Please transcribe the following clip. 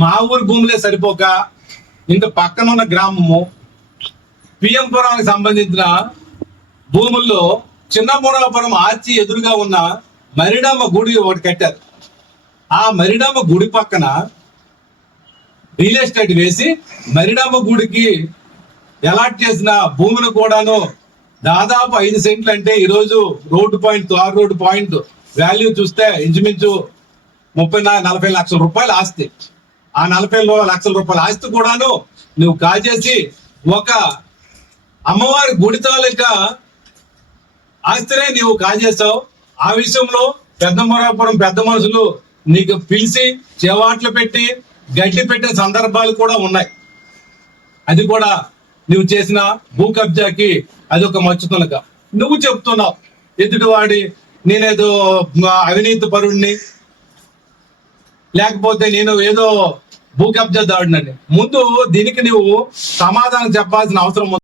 మా ఊరు భూములే సరిపోక ఇంకా పక్కన ఉన్న గ్రామము పిఎంపురానికి సంబంధించిన భూముల్లో చిన్నమూరాపురం ఆర్చి ఎదురుగా ఉన్న మరిడమ్మ గుడి ఒకటి కట్టారు. ఆ మరిడమ్మ గుడి పక్కన రియల్ ఎస్టేట్ వేసి మరిడమ్మ గుడికి అలాట్ చేసిన భూములు కూడాను దాదాపు 5 సెంట్లు అంటే ఈరోజు road point tar road point value చూస్తే ఇంచుమించు 30-40 లక్షల రూపాయల ఆస్తి. ఆ 40 లక్షల రూపాయల ఆస్తి కూడాను నువ్వు కాజేసి ఒక అమ్మవారి గుడి తాలూకా ఆస్తినే నీవు కాజేసావు. ఆ విషయంలో పెద్దమరాపురం పెద్ద మనుషులు నీకు పిలిచి చేవాట్లు పెట్టి గడ్డి పెట్టే సందర్భాలు కూడా ఉన్నాయి. అది కూడా నువ్వు చేసిన భూ కబ్జాకి అది ఒక మచ్చుతునక. నువ్వు చెప్తున్నావు ఎదుటివాడి నేనేదో అవినీతి పరుణ్ణి, లేకపోతే నేను ఏదో భూ కబ్జాదారుడినని. ముందు దీనికి నువ్వు సమాధానం చెప్పాల్సిన అవసరం ఉంది.